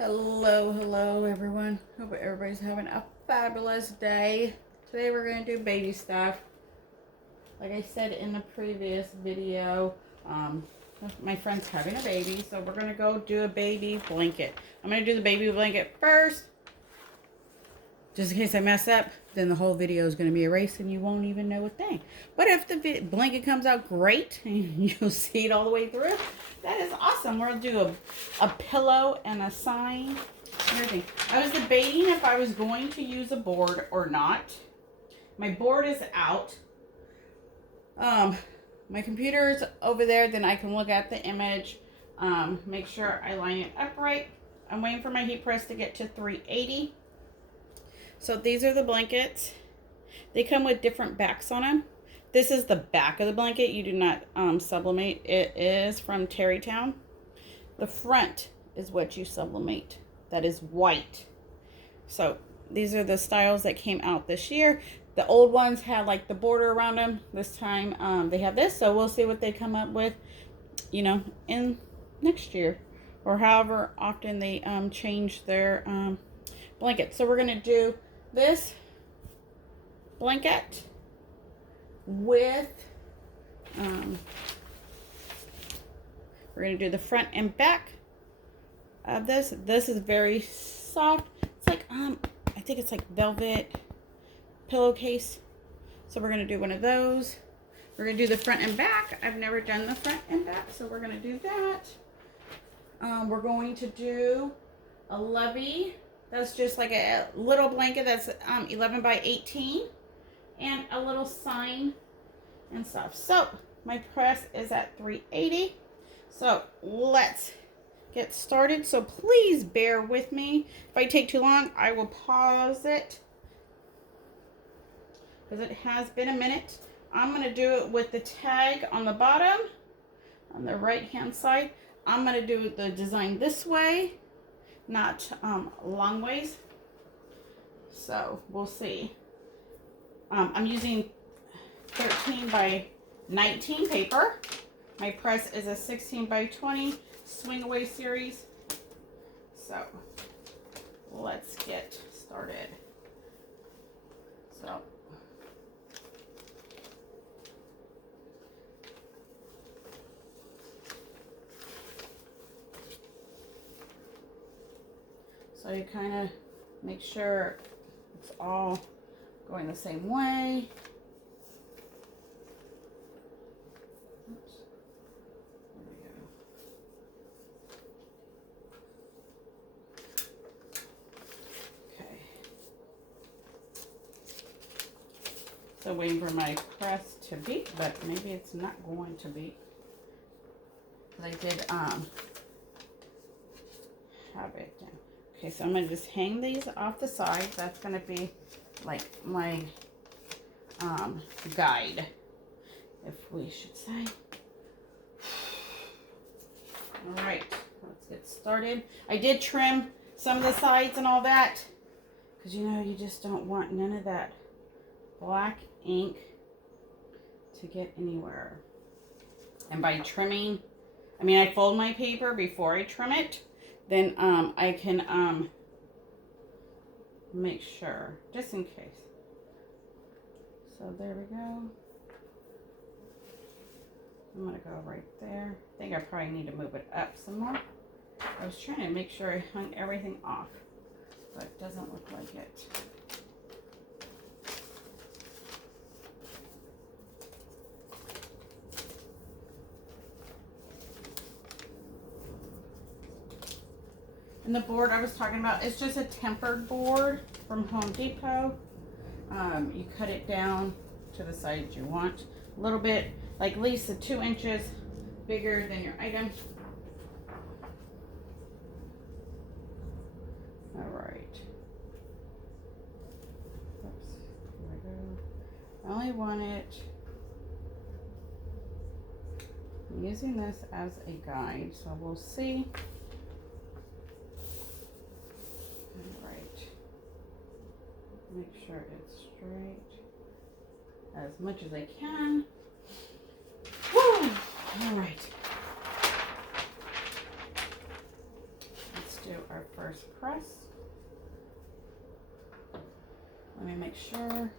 Hello everyone. Hope everybody's having a fabulous day. Today we're going to do baby stuff. Like I said in the previous video, my friend's having a baby, so we're going to go do a baby blanket. I'm going to do the baby blanket first. Just in case I mess up, then the whole video is going to be erased and you won't even know a thing. But if the blanket comes out great and you'll see it all the way through, that is awesome. We'll do a pillow and a sign and everything. I was debating if I was going to use a board or not. My board is out. My computer is over there. Then I can look at the image, make sure I line it up right. I'm waiting for my heat press to get to 380. So these are the blankets. They come with different backs on them. This is the back of the blanket. You do not sublimate. It is from Terrytown. The front is what you sublimate. That is white. So these are the styles that came out this year. The old ones had like the border around them. This time they have this. So we'll see what they come up with, you know, in next year. Or however often they change their blanket. So we're going to do this blanket with we're going to do the front and back of this. This is very soft. It's like I think it's like velvet pillowcase. So we're going to do one of those. We're going to do the front and back. I've never done the front and back, so we're going to do that. We're going to do a Lovey. That's just like a little blanket that's 11 by 18 and a little sign and stuff. So my press is at 380. So let's get started. So please bear with me. If I take too long, I will pause it because it has been a minute. I'm going to do it with the tag on the bottom on the right hand side. I'm going to do the design this way, not long ways. So we'll see. I'm using 13 by 19 paper. My press is a 16 by 20 swing away series. So let's get started. So you kind of make sure it's all going the same way. Oops. There we go. Okay. So waiting for my press to beat, but maybe it's not going to beat. Because I did have it down. Okay, so I'm going to just hang these off the side. That's going to be like my guide, if we should say. All right, let's get started. I did trim some of the sides and all that because, you know, you just don't want none of that black ink to get anywhere. And by trimming, I mean, I fold my paper before I trim it. Then I can make sure, just in case. So there we go. I'm going to go right there. I think I probably need to move it up some more. I was trying to make sure I hung everything off, but it doesn't look like it. And the board I was talking about is just a tempered board from Home Depot. You cut it down to the size you want. A little bit, like at least 2 inches bigger than your item. All right. Oops, here we go. I only want it, I'm using this as a guide, so we'll see. Make sure it's straight as much as I can. Woo! All right. Let's do to our first press. Let me make sure.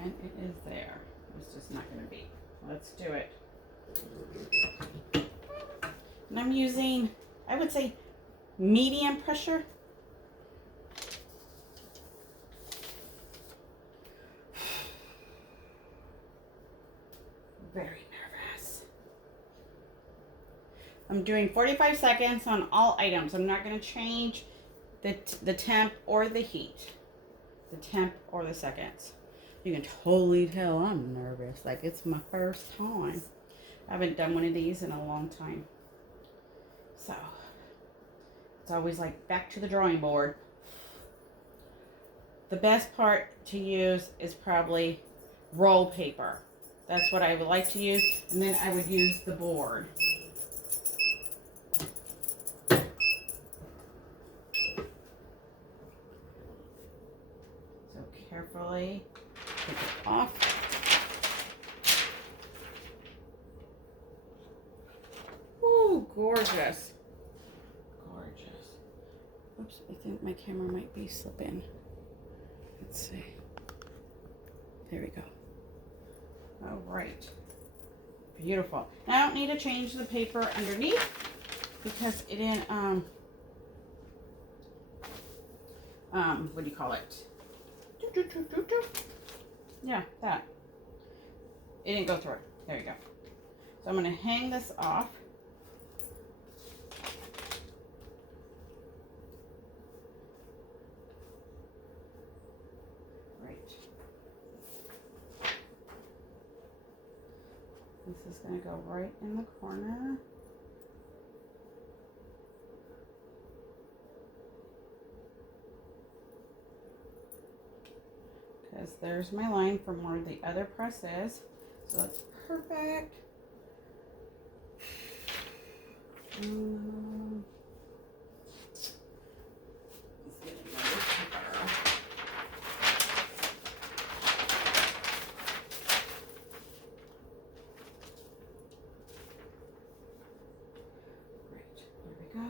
And it is there. It's just not going to be. Let's do it. And I'm using, I would say, medium pressure. Very nervous. I'm doing 45 seconds on all items. I'm not going to change the temp or the heat. The temp or the seconds. You can totally tell I'm nervous. Like it's my first time. I haven't done one of these in a long time. So, it's always like back to the drawing board. The best part to use is probably roll paper. That's what I would like to use. And then I would use the board. So carefully take it off. Ooh, gorgeous. Gorgeous. Oops, I think my camera might be slipping. Let's see. There we go. All right. Beautiful. Now I don't need to change the paper underneath because it didn't, what do you call it? Yeah, that. It didn't go through it. There you go. So I'm going to hang this off. Right. This is going to go right in the corner. Because there's my line from where the other press is. So that's perfect. Let's get another paper. Right, there we go.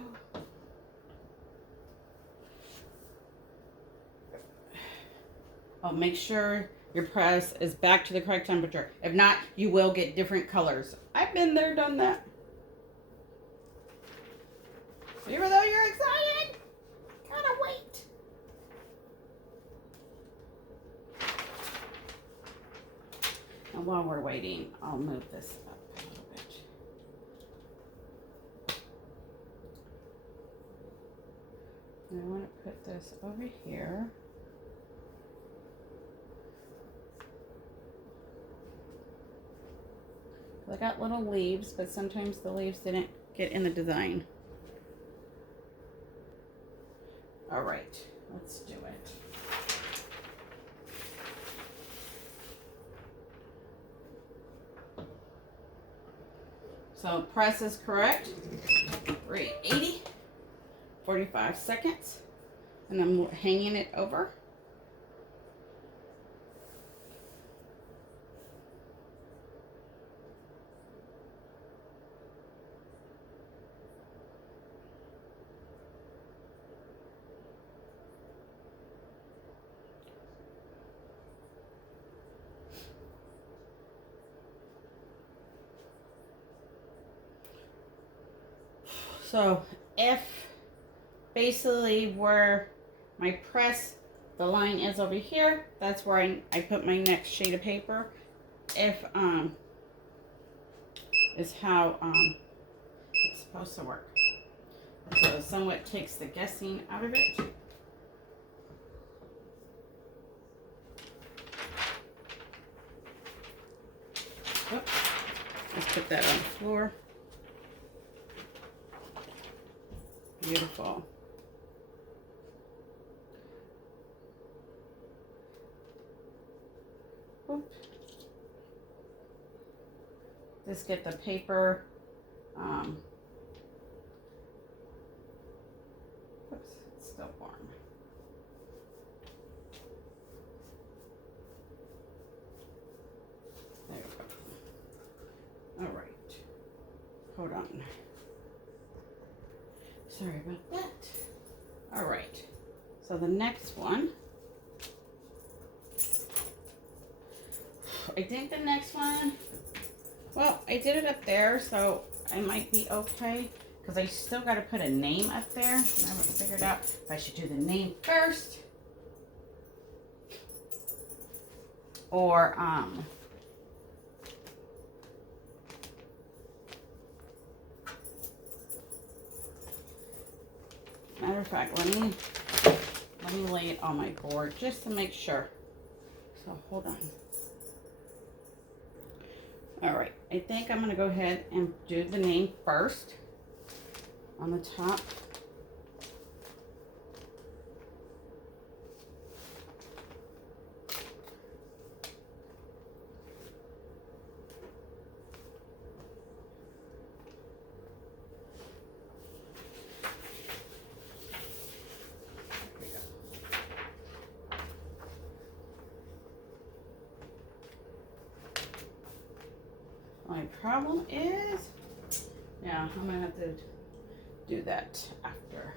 Oh, make sure your press is back to the correct temperature. If not, you will get different colors. I've been there, done that. Even though you're excited, gotta wait. And while we're waiting, I'll move this up a little bit. And I want to put this over here. I got little leaves, but sometimes the leaves didn't get in the design. All right, let's do it. So press is correct. 380, 45 seconds, and I'm hanging it over. So if basically where my press, the line is over here, that's where I put my next sheet of paper. If, is how, it's supposed to work. So it somewhat takes the guessing out of it. Oops. Let's put that on the floor. Beautiful. Oop. Just get the paper. Oops, it's still warm. There we go. All right. Hold on. Sorry about that. All right. So the next one. I think the next one, well, I did it up there, so I might be okay. Because I still got to put a name up there. I haven't figured out if I should do the name first. Or, matter of fact, let me lay it on my board just to make sure. So hold on. All right, I think I'm going to go ahead and do the name first on the top. My problem is, yeah, I'm gonna have to do that after.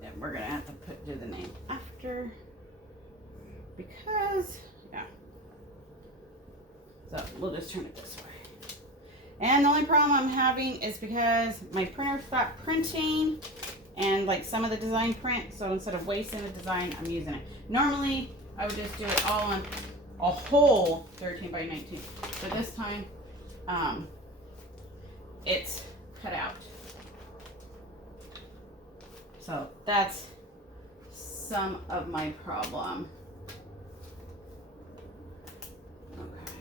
Then we're gonna have to do the name after because, yeah. So we'll just turn it this way. And the only problem I'm having is because my printer stopped printing and like some of the design print, so instead of wasting the design, I'm using it. Normally, I would just do it all on a whole 13 by 19. But this time, it's cut out. So that's some of my problem. Okay.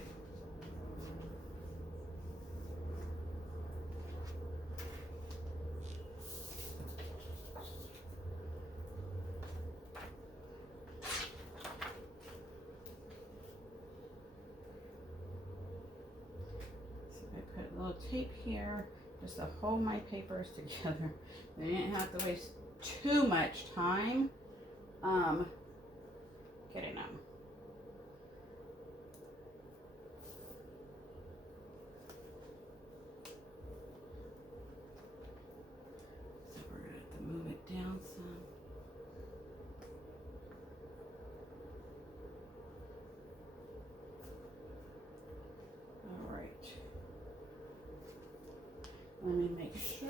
Little tape here just to hold my papers together. I didn't have to waste too much time getting them. So we're gonna have to move it down some. All right. Let me make sure.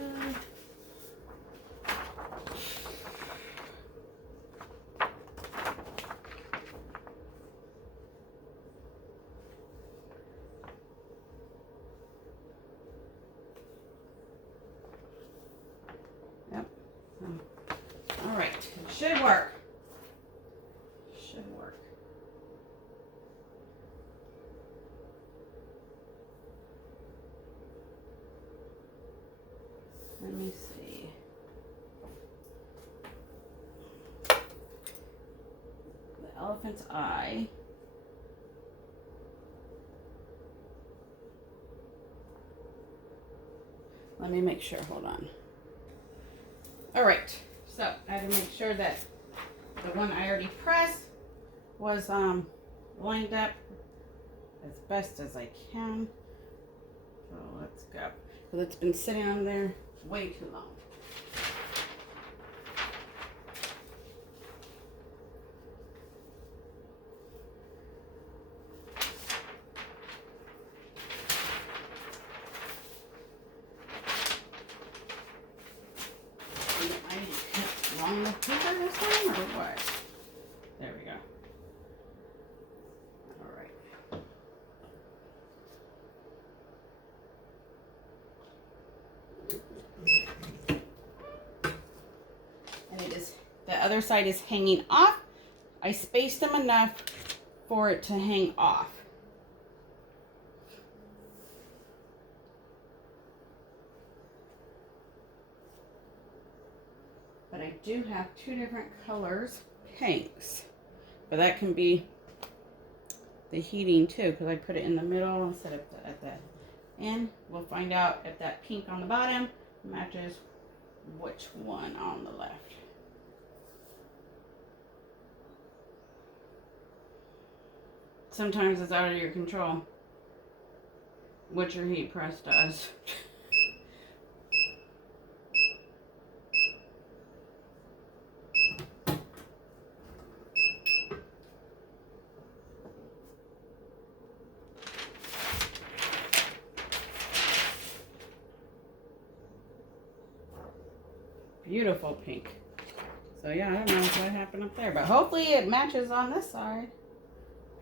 Yep. All right. It should work. Should work. Let me see. The elephant's eye. Let me make sure. Hold on. All right. So I had to make sure that the one I already pressed was lined up as best as I can. So let's go. Because it's been sitting on there way too long. I need to cut long enough paper this time, or what? There we go. All right. And it is, the other side is hanging off. I spaced them enough for it to hang off. But I do have two different colors, pinks. But that can be the heating too, because I put it in the middle instead of at the end. We'll find out if that pink on the bottom matches which one on the left. Sometimes it's out of your control. what your heat press does. Beautiful pink. So yeah, I don't know what happened up there, but hopefully it matches on this side.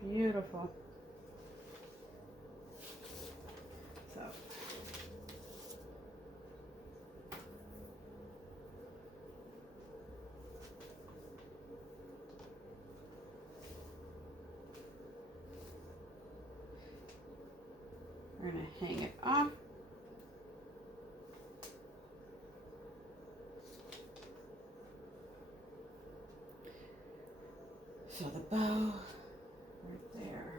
Beautiful. So. We're going to hang it off. So the bow right there.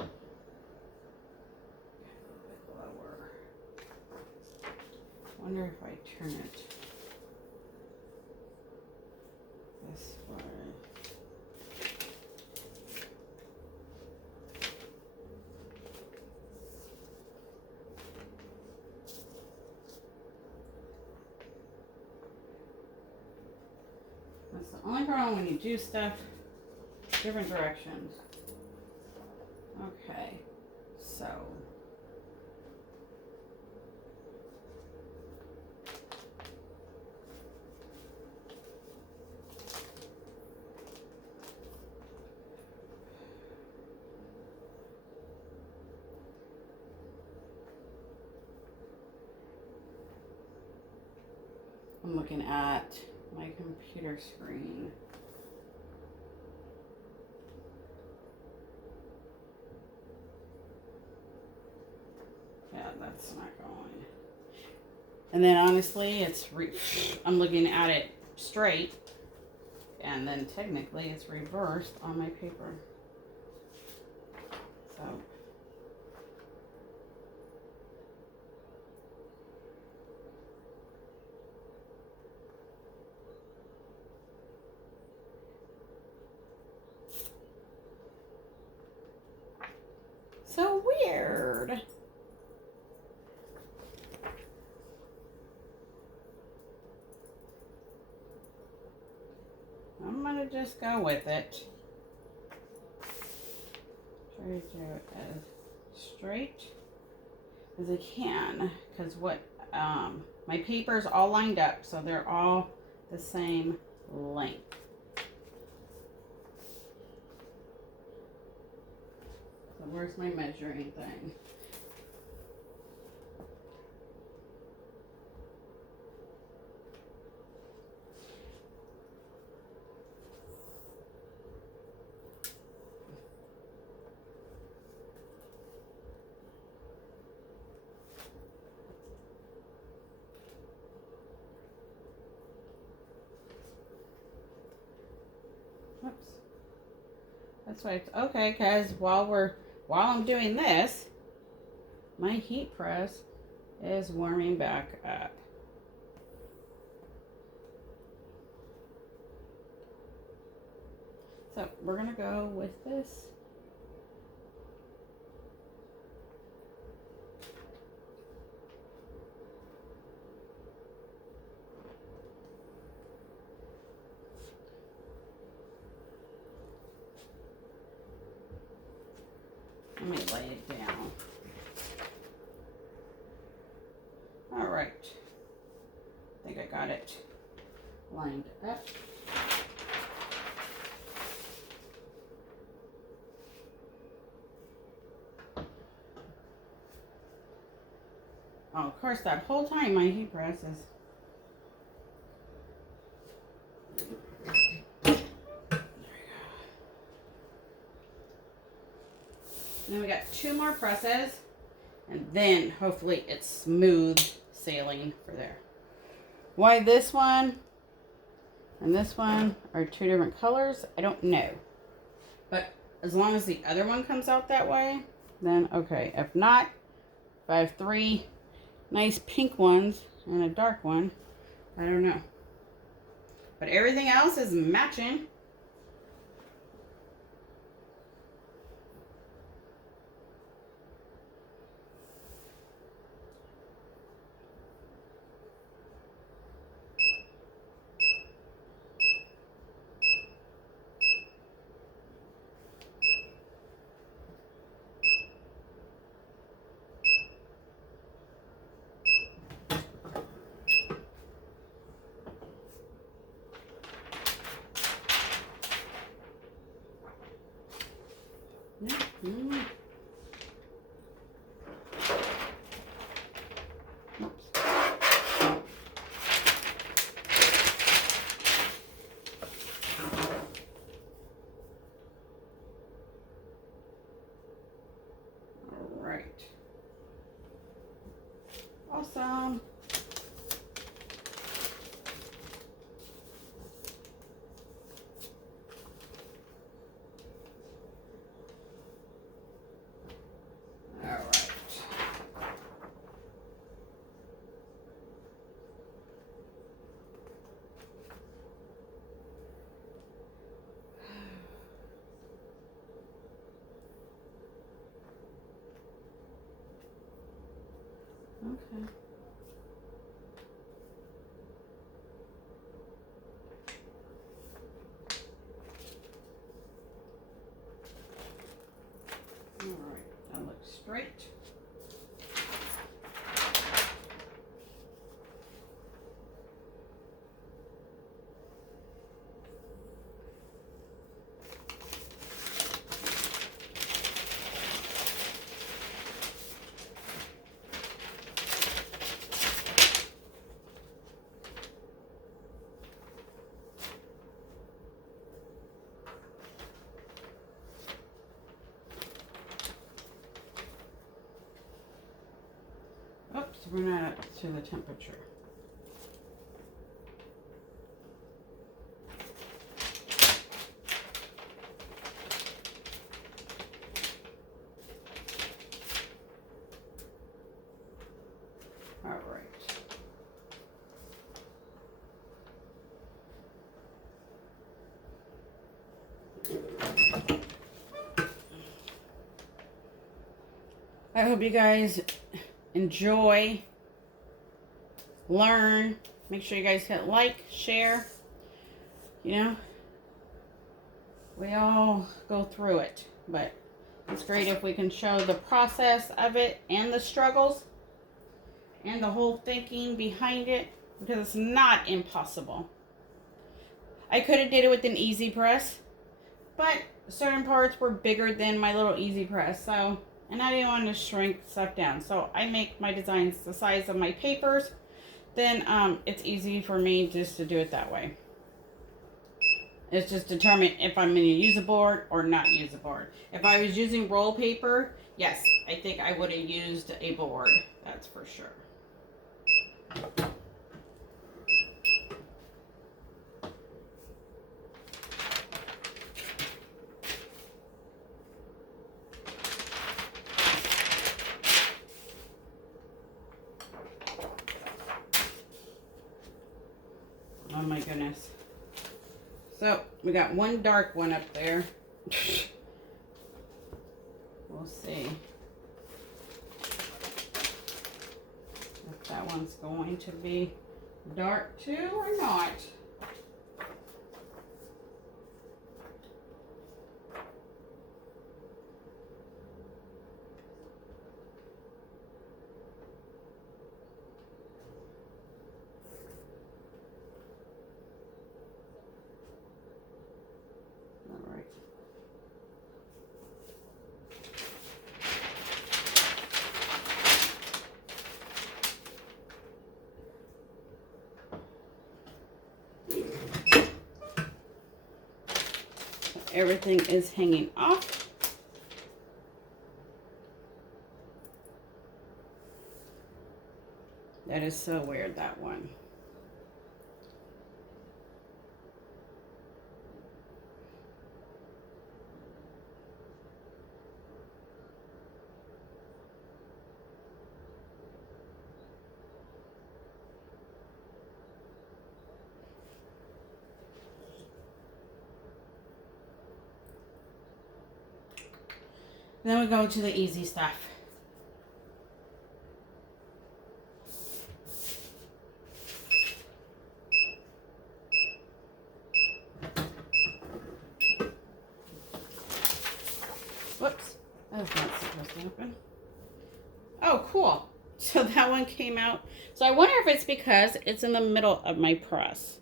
A little bit lower. Wonder if I turn it this way. That's the only problem when you do stuff different directions. Okay, so I'm looking at my computer screen. Yeah, that's not going. And then honestly, I'm looking at it straight, and then technically it's reversed on my paper. So. So weird. I'm gonna just go with it. Try to do it as straight as I can, because my paper's all lined up, so they're all the same length. So where's my measuring thing? Oops. That's why it's okay, because while I'm doing this, my heat press is warming back up. So we're gonna go with this. Let me lay it down. All right. I think I got it lined up. Oh, of course, that whole time my heat press is. And then we got 2 more presses, and then hopefully it's smooth sailing for there. Why this one and this one are 2 different colors, I don't know. But as long as the other one comes out that way, then okay. If not, if I have 3 nice pink ones and a dark one. I don't know. But everything else is matching. Mm-hmm. Oops. All right. Awesome. Okay. All right, that looks straight. Oops, we're not up to the temperature. All right. I hope you guys enjoy, learn. Make sure you guys hit like, share. You know, we all go through it, but it's great if we can show the process of it and the struggles and the whole thinking behind it, because it's not impossible. I could have did it with an easy press, but certain parts were bigger than my little easy press, so, and I didn't want to shrink stuff down, so I make my designs the size of my papers. Then it's easy for me just to do it that way. It's just determine if I'm going to use a board or not use a board. If I was using roll paper, yes, I think I would have used a board. That's for sure. Oh my goodness. So, we got one dark one up there. We'll see if that one's going to be dark too or not. Everything is hanging off. That is so weird, that one. And then we go to the easy stuff. Whoops. That was not supposed to happen. Oh, cool. So that one came out. So I wonder if it's because it's in the middle of my press.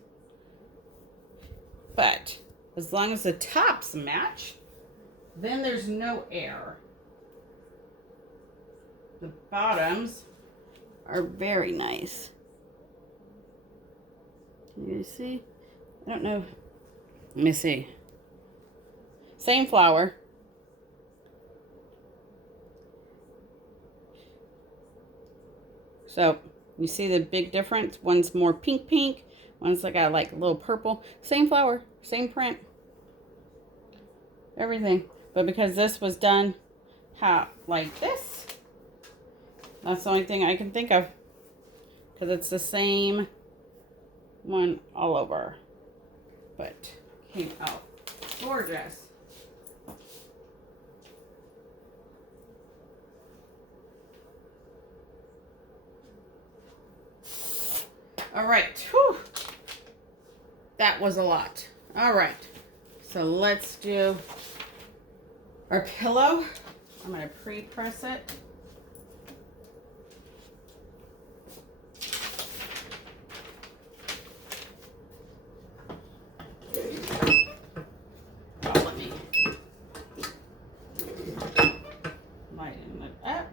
But as long as the tops match, then there's no air. The bottoms are very nice. You see? I don't know. Let me see. Same flower. So you see the big difference? One's more pink, one's like a little purple. Same flower, same print, everything. But because this was done like this, that's the only thing I can think of. Because it's the same one all over. But came out gorgeous. All right. Whew. That was a lot. All right. So let's do our pillow. I'm going to pre-press it. Oh, let me lighten it up.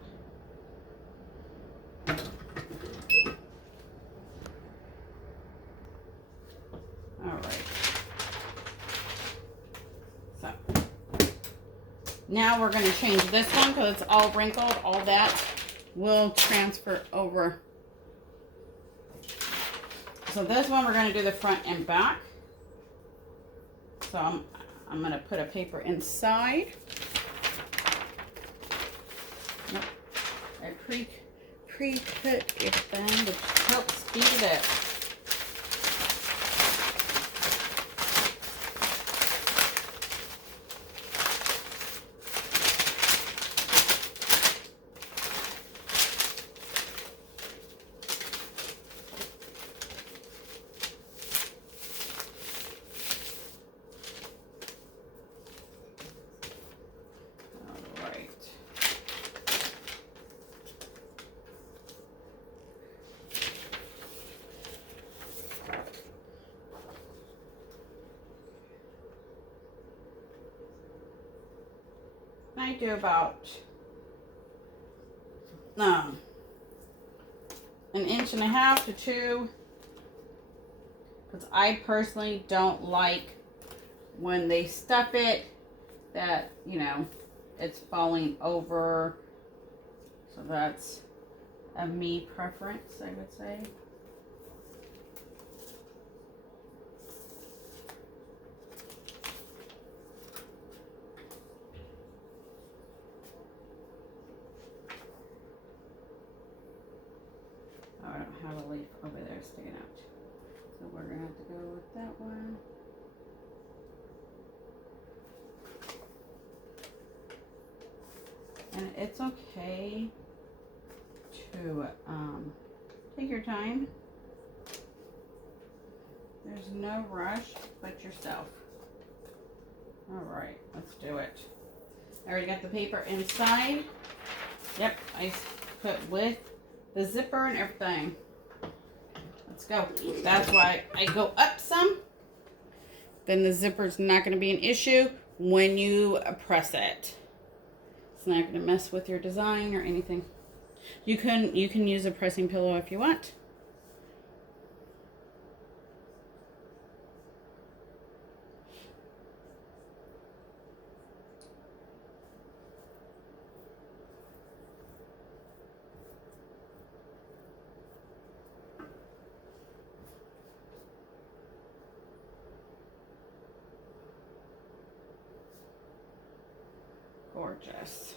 All right. So now we're going to change this one because it's all wrinkled. All that will transfer over. So this one we're going to do the front and back. So I'm going to put a paper inside. Nope. I pre-put it then to help speed it up. I do about an inch and a half to 2, because I personally don't like when they stuff it that, you know, it's falling over. So that's a me preference, I would say. I don't have a leaf over there sticking out. So we're going to have to go with that one. And it's okay to take your time. There's no rush but yourself. All right, let's do it. I already got the paper inside. Yep, I put with the zipper and everything. Let's go. That's why I go up some. Then the zipper's not going to be an issue when you press it. It's not going to mess with your design or anything. You can use a pressing pillow if you want. Gorgeous.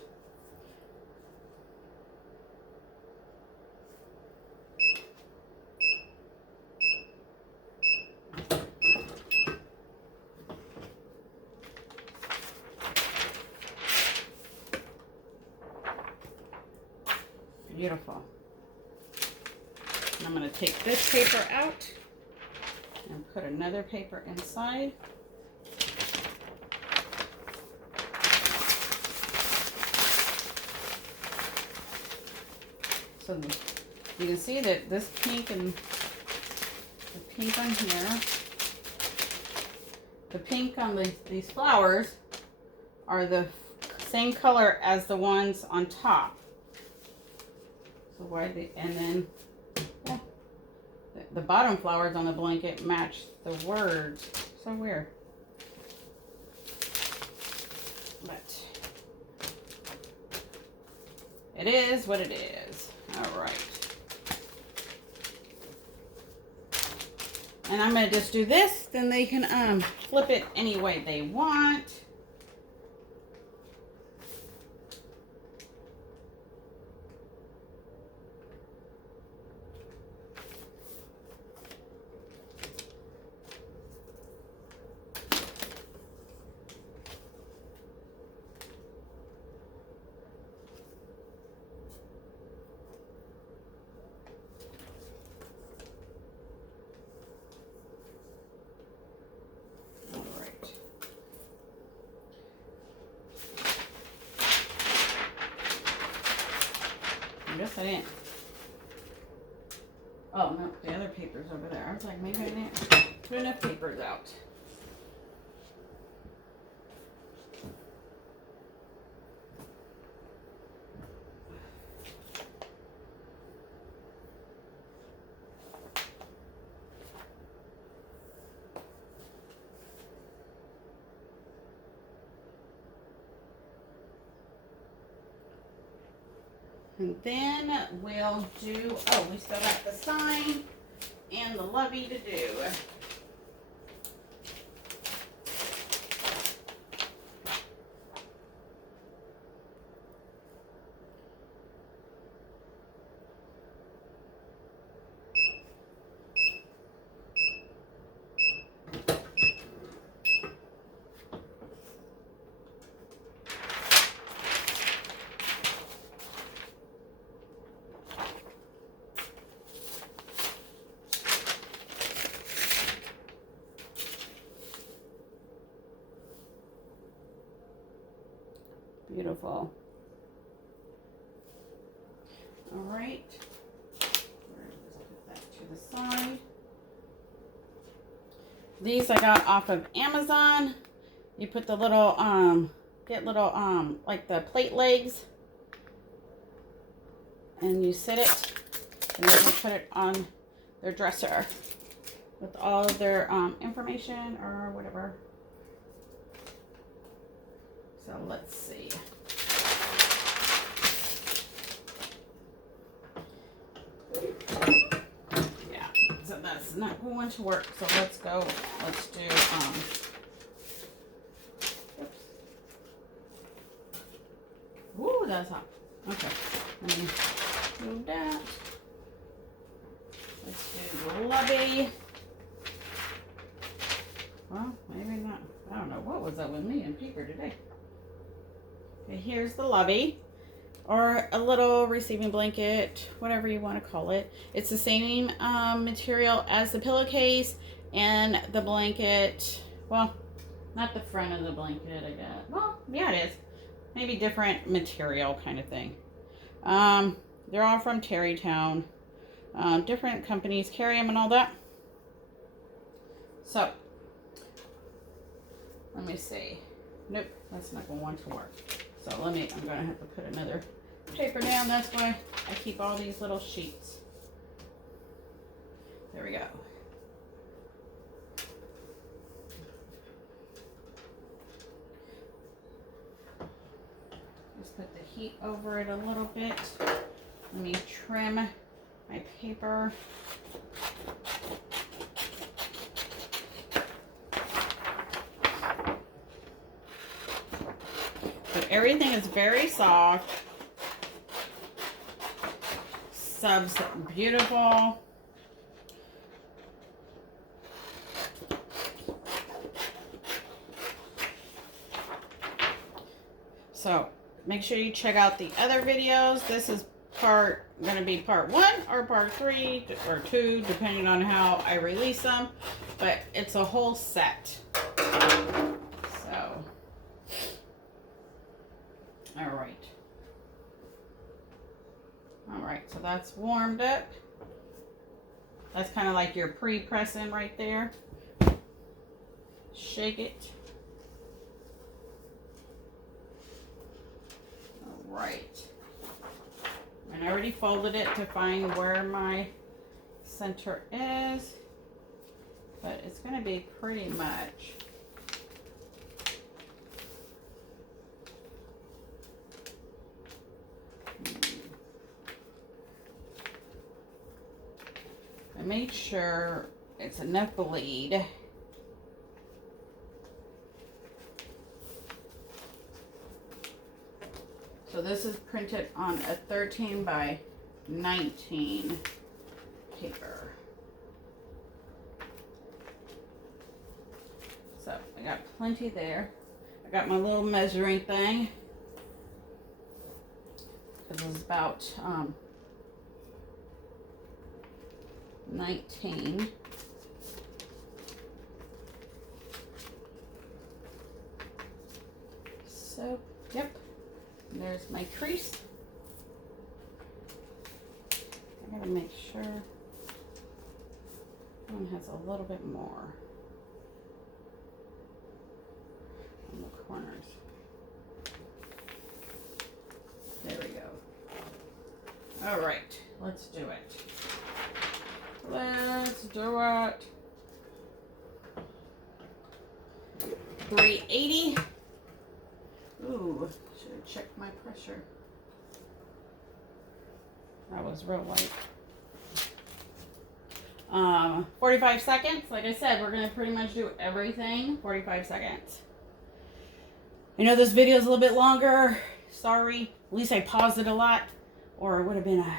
beautiful. And I'm going to take this paper out and put another paper inside. So you can see that this pink and the pink on here, the pink on these flowers are the same color as the ones on top. So why and then yeah, the bottom flowers on the blanket match the words. So weird. But it is what it is. All right. And I'm going to just do this, then they can flip it any way they want. Yes, I didn't. Oh, no, the other paper's over there. I was like, maybe I didn't put enough papers out. And then we'll do, oh, we still got the sign and the Lovey to do. Beautiful. All right. Just put that to the side. These I got off of Amazon. You put the little, get little, like the plate legs. And you sit it. And you can put it on their dresser with all of their information or whatever. So let's see. Yeah, so that's not going to work. So let's go, let's do, oops. Ooh, that's hot. Okay, let me move that. Let's do the Lovey. Well, maybe not. I don't know. What was up with me and paper today? Okay, here's the Lovey, or a little receiving blanket, whatever you want to call it. It's the same material as the pillowcase and the blanket. Well, not the front of the blanket, I guess. Well, yeah, it is. Maybe different material kind of thing. They're all from Terrytown. Different companies carry them and all that. So, let me see. Nope, that's not going to want to work. So I'm going to have to put another paper down. That's why I keep all these little sheets. There we go. Just put the heat over it a little bit. Let me trim my paper. Everything is very soft. Sub's beautiful. So make sure you check out the other videos. This is gonna be part 1 or part 3 or 2, depending on how I release them. But it's a whole set. So, all right. All right, so that's warmed up. That's kind of like your pre-pressing right there. Shake it. All right. And I already folded it to find where my center is, but it's going to be pretty much. I made sure it's enough bleed. So this is printed on a 13 by 19 paper. So I got plenty there. I got my little measuring thing. This is about 19. So, yep. And there's my crease. I gotta make sure one has a little bit more on the corners. There we go. All right, let's do it. Let's do it. 380. Ooh, should have checked my pressure. That was real light. 45 seconds. Like I said, we're going to pretty much do everything 45 seconds. I know this video is a little bit longer. Sorry. At least I paused it a lot, or it would have been a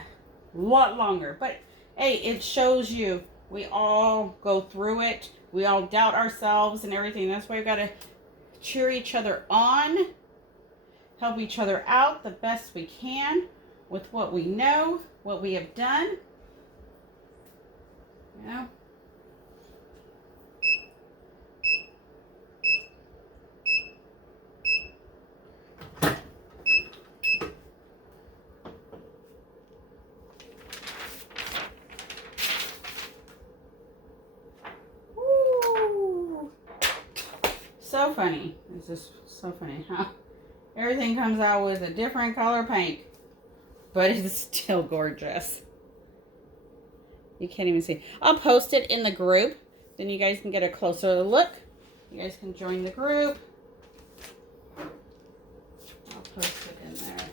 lot longer. But hey, it shows you we all go through it. We all doubt ourselves and everything. That's why we've got to cheer each other on. Help each other out the best we can with what we know, what we have done. You know? Woo! So funny. It's just so funny, huh? Everything comes out with a different color paint, but it's still gorgeous. You can't even see. I'll post it in the group, then you guys can get a closer look. You guys can join the group. I'll post it in there.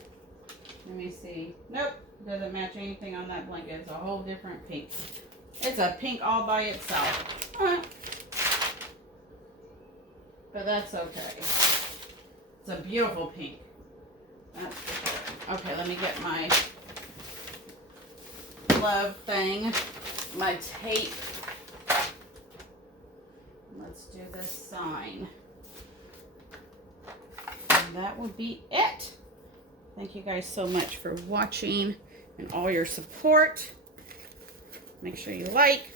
Let me see. Nope, doesn't match anything on that blanket. It's a whole different pink. It's a pink all by itself. But that's okay. It's a beautiful pink. That's for sure. Okay, let me get my love thing, my tape. Let's do this sign. And that would be it. Thank you guys so much for watching and all your support. Make sure you like,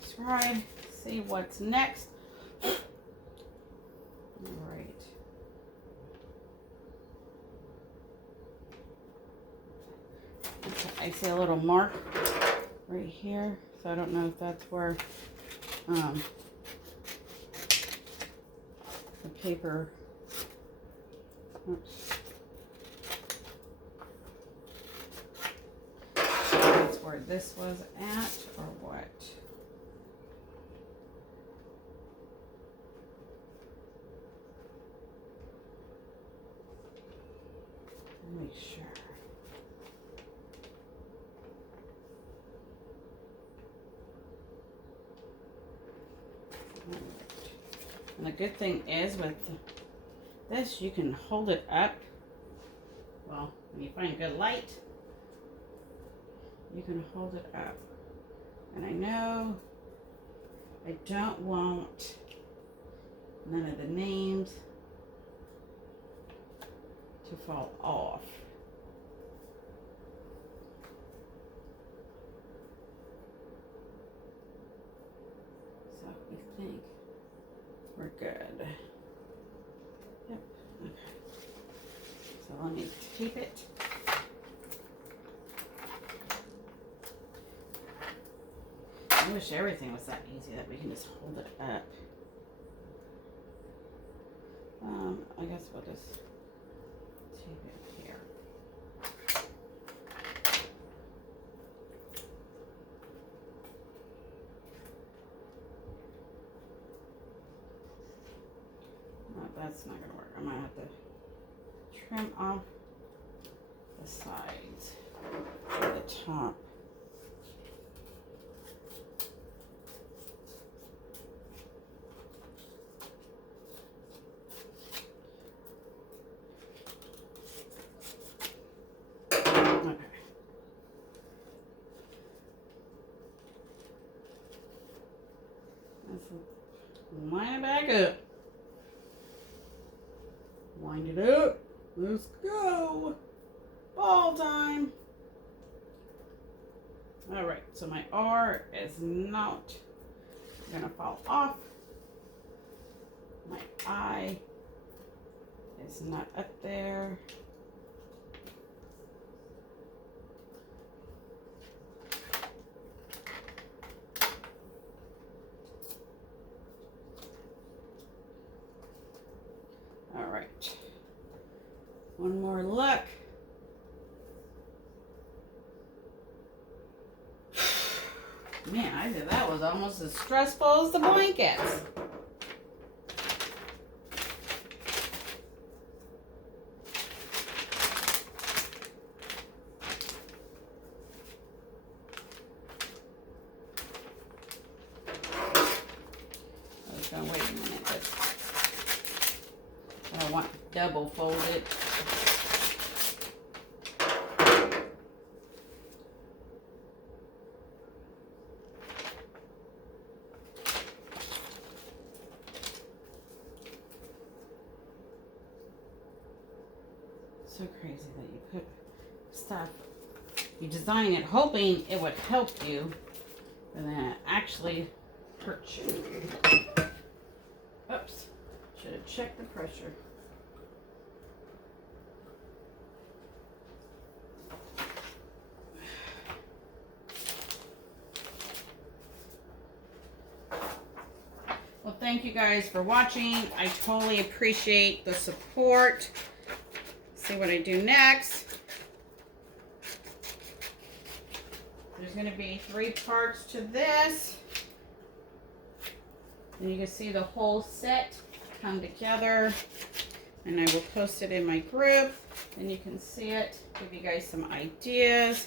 subscribe, see what's next. All right. I see a little mark right here, so I don't know if that's where the paper. Oops. That's where this was at, or what? Make sure. And the good thing is with this, you can hold it up. Well, when you find good light, you can hold it up. And I know I don't want none of the names to fall off. So we think we're good. Yep. Okay. So let me tape it. I wish everything was that easy that we can just hold it up. I guess we'll just tape it here. No, that's not gonna work. I might have to trim off the sides or the top. Line it back up. Wind it up. Let's go. Ball time. All right, so my R is not gonna fall off. My I is not up there. All right, one more look. Man, I said that was almost as stressful as the blankets. I was gonna wait a minute, but I want double folded. So crazy that you put stuff, you design it hoping it would help you, and then it actually hurts you. Oops, should have checked the pressure. Well, thank you guys for watching. I totally appreciate the support. See what I do next. There's going to be 3 parts to this. And you can see the whole set come together. And I will post it in my group. And you can see it. Give you guys some ideas.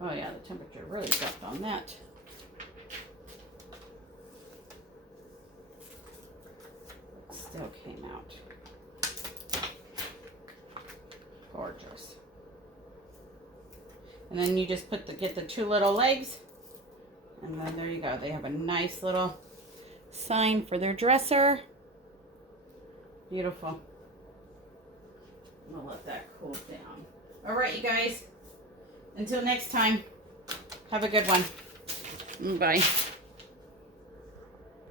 Oh yeah, the temperature really dropped on that. It still came out gorgeous. And then you just get the 2 little legs, and then there you go. They have a nice little sign for their dresser. Beautiful. We'll let that cool down. All right, you guys. Until next time, have a good one. Bye.